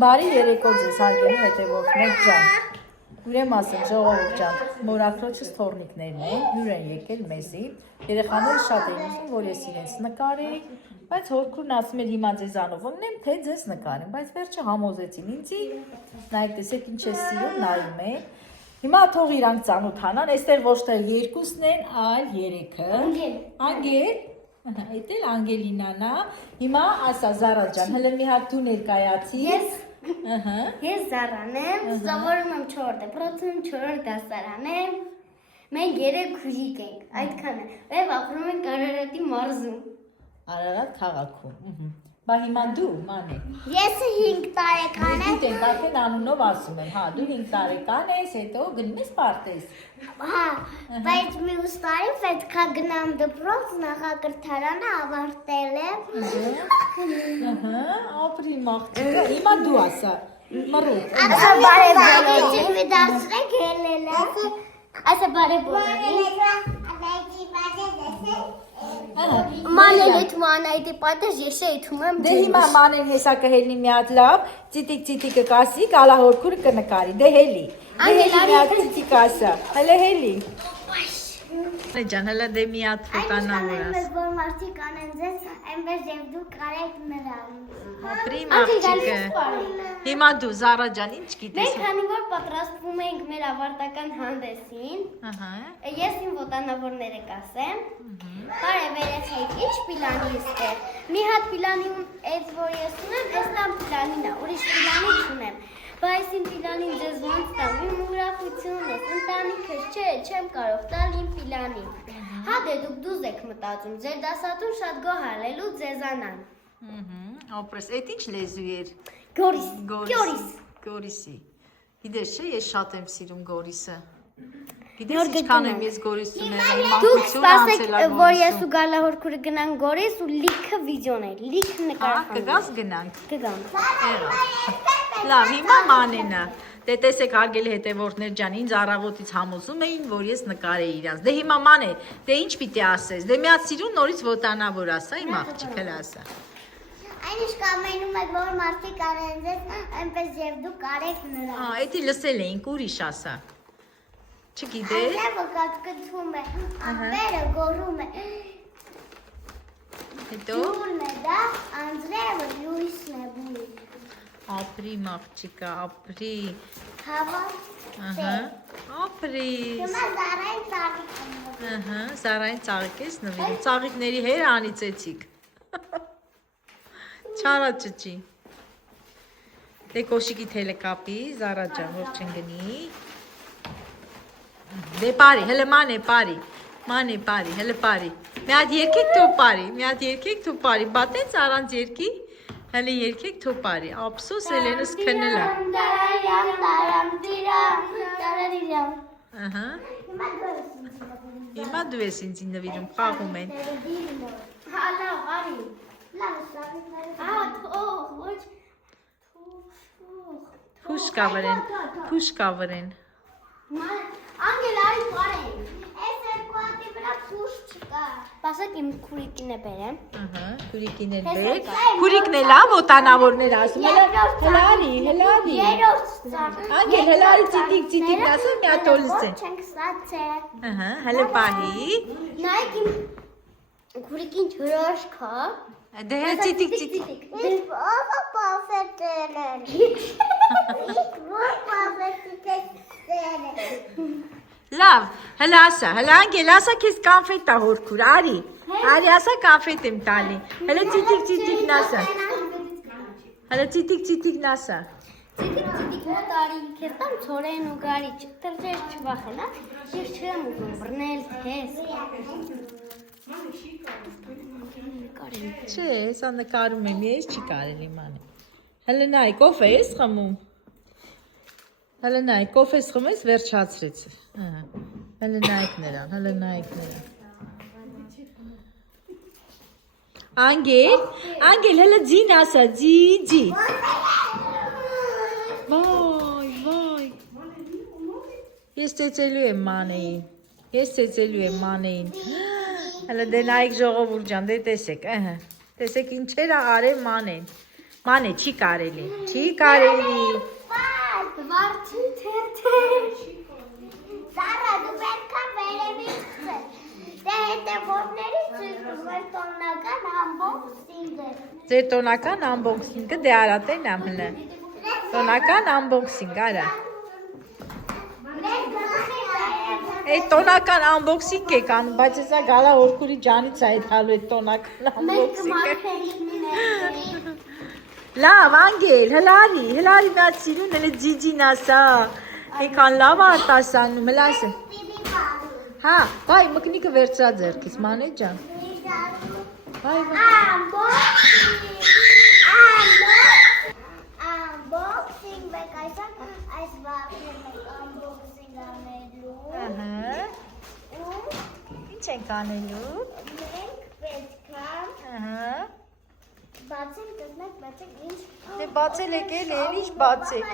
Բարի երեկո ձեզ հարգելի հետևորդներ ջան։ Ուրեմն ասեմ ժողովուրդ ջան, մորաքրոջս թորնիկներն են, հյուր են եկել մեզի։ Երեխաները շատ են ուզում, որ ես իրենց նկարեի, բայց հորքուրն ասում էր հիմա ձեզանով ունեմ, թե ձեզ նկարեմ, բայց վերջը համոզեցին ինձի։ Նայեք, տեսեք ինչ է սիրում, նայում է։ Հիմա թող իրանք ծանոթանան, այստեղ ոչ թե երկուսն են, այլ երեքը։ Անգել։ Այդ էլ Անգելինան է։ Հիմա ասա Զարա ջան, հələ մի հատ դու ներկայացի։ Ես Զարան եմ, սովորում եմ 4 դպրոցում, 4 դասարան եմ։ Մենք 3 քույրիկ ենք, այդքան է։ Եվ ապրում ենք Արարատի մարզում։ Արարատ քաղաքում։ Բա հիմա դու ման ես։ Ես 5 տարեկան եմ։ Դու արդեն անունով ասում եմ, հա, դու 5 տարեկան ես, հետո գնում ես պարտեզ։ Հա, բայց մյուս տարի պետք է գնամ դպրոց, նախակրթարանը ավարտել եմ։ Ապրի մաղջիկը, հիմա դու ասա, մռուտ։ Ասա բարեբոլին դասրեք ելել եմ։ Ասա բարեբոլին։ Մանեն այդ մանայդի պատեж ես էթում եմ։ Դե հիմա մանեն հեսա կհելնի մի հատ լավ, ծիտիկ կկասի, կալա հորքուրը կնկարի, դե հելի։ Անգելարի ծիտիկ ասա, հələ հելի։ Ջան, հələ դե մի հատ ֆոտանավոր ասա։ Այս որ մարդիկ անեն ձեզ, այնպես եւ դու կարեք նրան։ Ապրի մաղջիկը։ Հիմա դու Զարա ջան, ինչ գիտես։ Մենք քանի որ պատրաստվում ենք մեր ավարտական հանդեսին, ես իմ ոտանավորները կասեմ։ Բարև երեխեք, ինչ պիլանի ստեղ։ Մի հատ պիլանի այս որ ես ունեմ, այստան պիլանին է, ուրիշ պիլանի չունեմ։ Բայց իմ պիլանին ձեզ ոնց տամ, իմ ուրախությունն է, ընտանիքս չէ, չեմ կարող տալ իմ պիլանին։ Հա դե դուք դուզ եք մտածում, ձեր դասատուն շատ գոհ ալելու ձեզանան։ Ապրես, այդ ինչ լեզու էր։ Գորիս։ Գորիսի։ Գիտես չէ, ես շատ եմ սիրում Գորիսը։ Գիտես ինչքան եմ ես Գորիսում եղել, մանկություն անցել եմ։ Որ ես ու Գալահորքուրը գնանք Գորիս ու լիքը վիդեոներ, լիքը նկարներ։ Կգաս գնանք։ Կգամ։ Լավ, հիմա մանենա։ Դե տեսեք հարգելի հետևորդներ ջան, ինձ առավոտից համոզում էին, որ ես նկարեի իրանց։ Դե հիմա ման է, դե ինչ պիտի ասես։ Դե մի հատ սիրուն նորից ոտանավոր ասա, իմ աղջիկը ասա։ Այնիշ կամենում եք, որ մարդիկ արեն ձեզ, այնպես եւ դու կարեք նրան։ Հա, էդի լսել էինք, ուրիշ ասա։ Չգիտես։ Անձրևը կատկծում է, ամպերը գոռում է։ Հետո Ուրն է դա, անձրևը լույսն է բույր։ ապրի մաղջիկը, ապրի։ Հավա։ Ապրի։ Հիմա Զարային ծաղիկ եմ։ Զարային ծաղիկ ես նվիրում, ծաղիկների հեր անիծեցիք։ Չարա ճճի։ Դե կոշիկի թելը կապի, Զարա ջան, որ չընկնի։ Դե բարի, հələ ման է բարի, հələ բարի։ Մի հատ երկեք թո բարի, մի հատ երկեք թո բարի, բատենց առանց երկի, հələ երկեք թո բարի, ապսոս Էլենս քնելա։ Հիմա դու ես ինձ նվիրում, խաղում են։ Հա, լավ, արի։ Փուշկա վրեն։ Անգել արի բարեն, ես երկու հատի վրա փուշ չկա։ Պասակ իմ քուրիկին է բերեմ։ Քուրիկին էլ բերեք։ Քուրիկն էլ ա ոտանավորներ ասում։ Հələ արի։ Երորդ ծաղ։ Անգել հələ արի ծիտիկ ասում մի հատ լսեն։ Չենք ստացել։ Հələ պահի։ Նայեք իմ քուրիկին հրաշքա։ Դե հələ ծիտիկ։ Ո՞վ պասետել են։ Ո՞վ պասետել են։ Լավ, հələ ասա, հələ անգել ասա քեզ կոնֆետ տա հորքուր, արի ասա կոնֆետ եմ տալի, հələ ծիտիկ ասա, հələ ծիտիկ ասա։ Ծիտիկ մոտարի, քեզ տամ ցորեն ու գարի, տրճեր չվախենա, ես չեմ ուզում բռնել թես։ Չէ, հեսա նկարում եմ, ես չի կարելի մանել։ Հələ նայ, կոֆե ես խմում։ Հələ նայ, կոֆես խմես, վերջացրեց։ Հələ նայեք նրան։ Անգել, հələ ձին ասա, ձի։ Վայ։ Ես ծեծելու եմ մանեին։ Հələ դե նայեք ժողովուրդ ջան, դե տեսեք, տեսեք ինչեր արև մանեն։ Մանե, չի կարելի, չի կարելի։ Վարդի թերթեր։ Սարա, դու պետք է վերևից խցես։ Դե հետևորդներից ծույլ տոնական ամբոքսինգ է։ Ձեր տոնական ամբոքսինգը դե արատեն ամնը։ Տոնական ամբոքսինգ, արա։ Այդ տոնական ամբոքսինգ եք անում, բայց հեսա գալա օրքուրի ջանից այդ հալու այդ տոնական ամբոքսինգը։ Լավ, անգել, հլարի միատ սիրուն էլ ձիջին ասա, եկան լավ արտասանում, հլասը։ Հա, բայ, մկնիկը վերցրա ձերքից, մանե ջան։ Ամբոքսինգ մեկ այս վաղը մեկ ամբոքսինգ անելու։ Ինչ ենք անելու։ Մենք պետք է բացենք, տեսնենք, բացենք ինչ։ Դե բացել եք էլի, ինչ բացեք։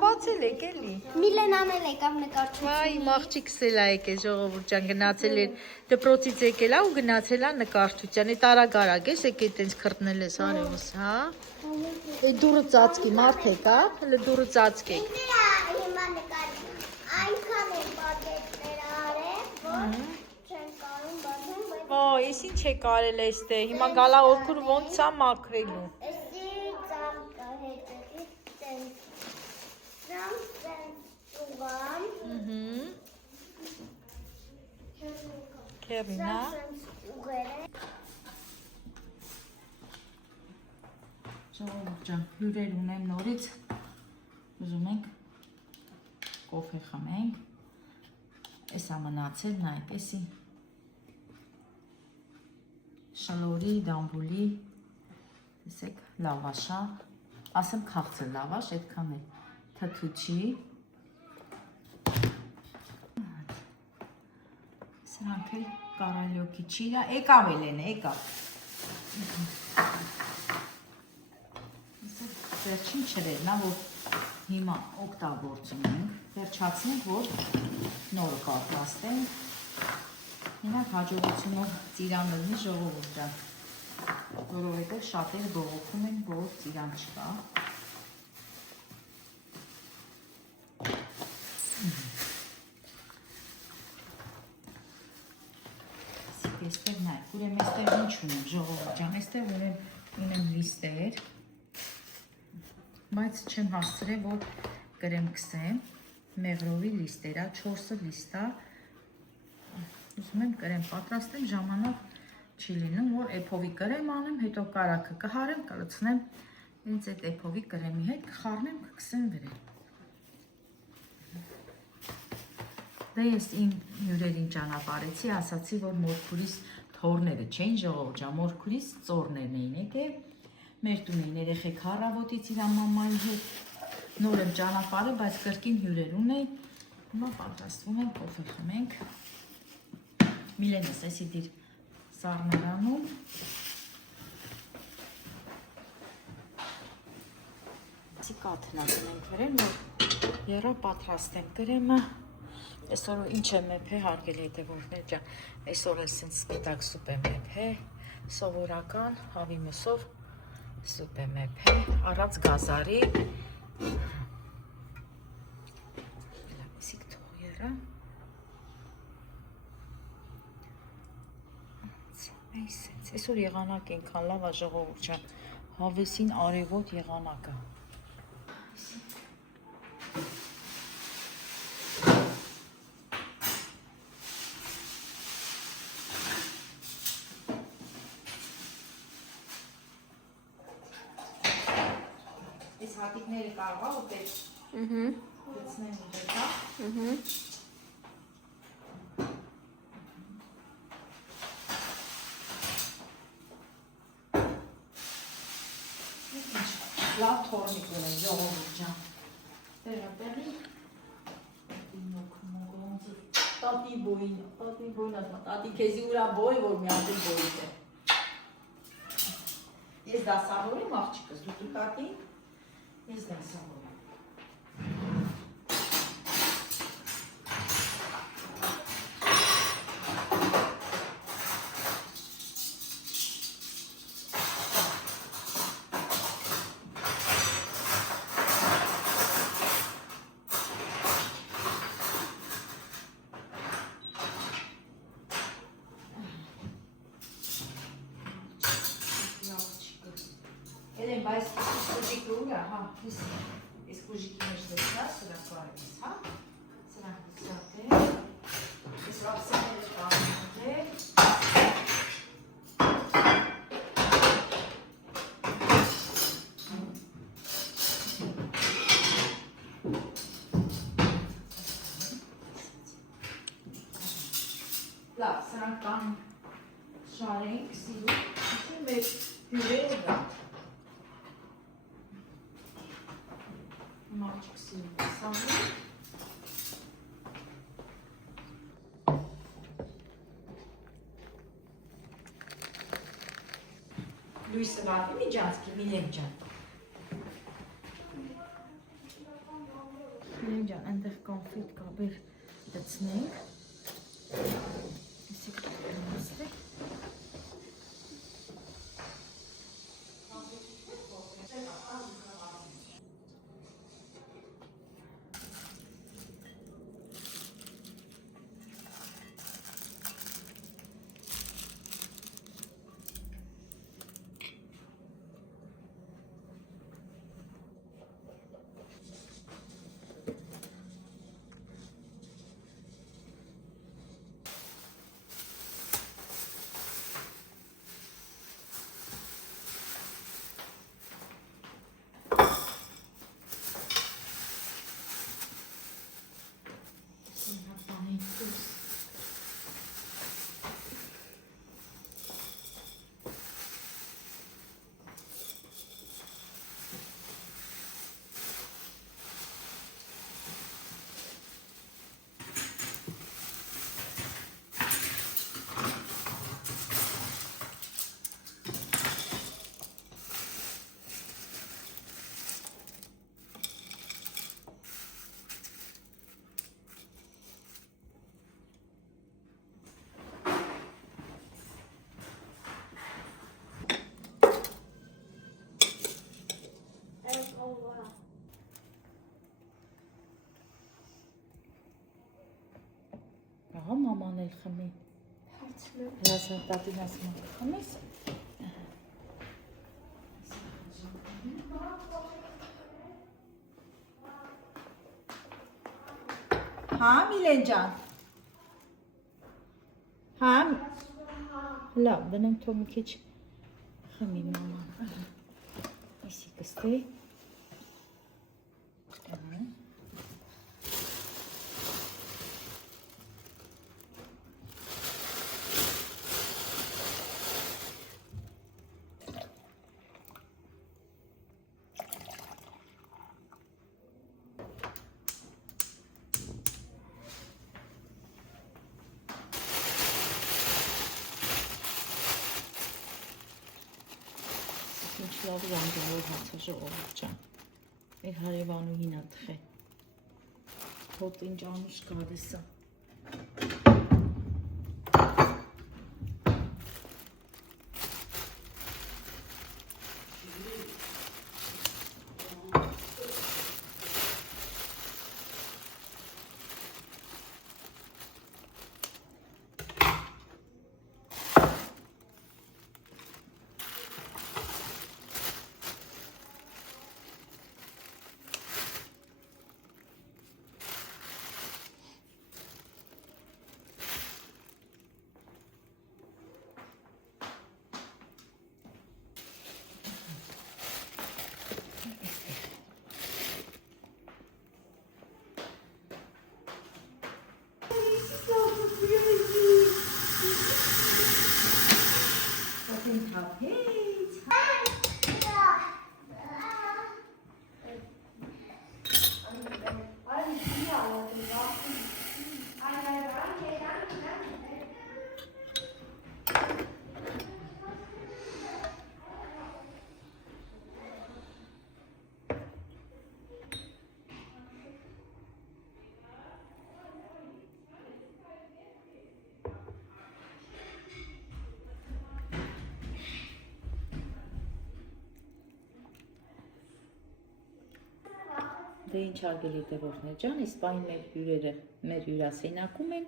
Բացել եք էլի։ Միլենան էլ եկավ նկարչություն։ Վայ, իմ աղջիկս էլ ա եկել ժողովուրդ ջան, գնացել էր դպրոցից եկել ա ու գնացել ա նկարչության։ Այդ արագ ես եկել տենց քրտնել ես արևս, հա։ Այդ դուրը ծածկի, մարդ եք, հա։ Հələ դուրը ծածկեք։ Հիմա նկարիչ այնքան են պատետներ արել, որ չեն կարում բացեն, բայց Օ, ես ինչ եք արել էստեղ։ Հիմա գալա օրքուր ոնց է մաքրելու։ էսի ծաղկա հետևից տենց ուղամ, Քերինա։ ուղերը։ Ժողովուրդ ջան, հյուրեր ունեմ նորից, ուզում ենք կոֆե խմենք, ես ամնացել նայք, եսի շլորի, դամբուլի, տեսեք, լավաշա, ասեմ քաղցը լավաշ, այդքան է թթուչի, սրանք էլ կարալյոքի չիրա, եկավ Էլենը, եկավ, վերջին չրերն է, որ հիմա օգտագործում ենք, վերջացնենք, որ նորը պատրաստենք, մենակ հաջողությունով ծիրան լինի ժողովուրդ ջան, որովհետև շատերը բողոքում են, որ ծիրան չկա։ Այստեղ նայք, ուրեմ այստեղ ինչ ունեմ ժողովուրդ ջան, այստեղ ունեմ լիստեր, բայց չեմ հասցրել, որ կրեմ կսեմ, մեղրովի լիստերա, 4 լիստա, ուզում եմ կրեմ պատրաստեմ, ժամանակ չի լինում, որ էփովի կրեմ անեմ, հետո կարակը կհարեմ, կլցնեմ, ինձ այդ էփովի կրեմի հետ կխառնեմ, կքսեմ վրեն։ Դե ես իմ հյուրերին ճանապարհեցի, ասացի, որ մորքուրիս թորները չէին ժողովուրդ ջան, մորքուրիս ծորներն էին եկել, մեր տուն էին երեխեք առավոտից իր մամայի հետ, նոր եմ ճանապարհը, բայց կրկին հյուրեր ունեի, հիմա պատրաստվում ենք, կոֆե խմենք, Միլենս էսի դիր սառնարանում, էսի կաթնացն ենք վրեն, որ եռա պատրաստեմ կրեմը, այսօր ինչ եմ եփե, հարգելի հետևորդներ ջան, այսօր էլ սենց սպիտակ սուպ եմ եփե, սովորական հավի մսով սուպ եմ եփե, առած գազարի, լավեսիկ թող եռա, այսօր եղանակ ենքան լավ է ժողովուրդ ջան, հավեսին արևոտ եղանակը։ Այս հատիկները կարող է ուտել, գցնեմ ուտել, հա։ Լավ թորնիկ ունեն, ժողովուրդ ջան։ Տեղատեղի, տատի բոյին ասմա, տատի քեզի ուրա բոյ, որ մի ատի բոյիտ է։ Ես դասավոր եմ աղջիկս, դու տատի, ես դասավոր եմ։ Elin բայց կուժիկը ուրա, հա, ես կուժիկի մեջ դեսնա, սրա կարևիս, հա, սրանք դիսատ է, ես ապսեները կարևիս է, լավ, սրանք կան շարենք, սիրում, մեր հյուրերը դա, Մաչիկ սիրում սաղում, լույսը վատի միջանցքի, Միլեն ջան, այնտեղ կոնֆիտ կաբեր դծնենք, Իսկ նստեք, Ահա մաման էլ խմի, հրասան տատին ասում է, խմիս, հա Միլեն ջան, հա, լավ, դնեմ թող մի քիչ խմի մաման, իսի կստեի, Ինչ լավ զանգավոր հացը ժողովուրդ ջան, մեր հարևանուհին ա թխե, հոտ ինչ անուշ գալիս ա, Դե ինչ արգելի տևողներ ջան, այս պահին մեր հյուրերը մեր հյուրասենյակում են,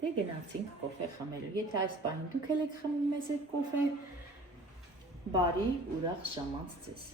դե գնացինք կոֆե խմելու։ Եթե այս պահին դուք էլ եք խմում մեզ այդ կոֆե, Բարի ուրախ ժամանց ձեզ։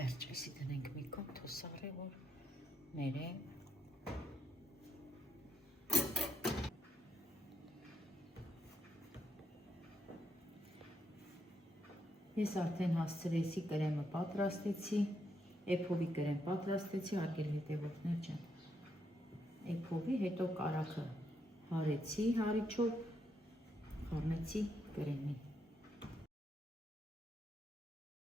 Վերջեսի դնենք մի կոպ թոսարի, որ ներենք։ Ես արդեն հասցրեցի կրեմը պատրաստեցի, էփովի կրեմ պատրաստեցի, արգել հետևորդներ ջան։ Էփովի, հետո կարագը հարեցի հարիչով, խառնեցի կրեմի։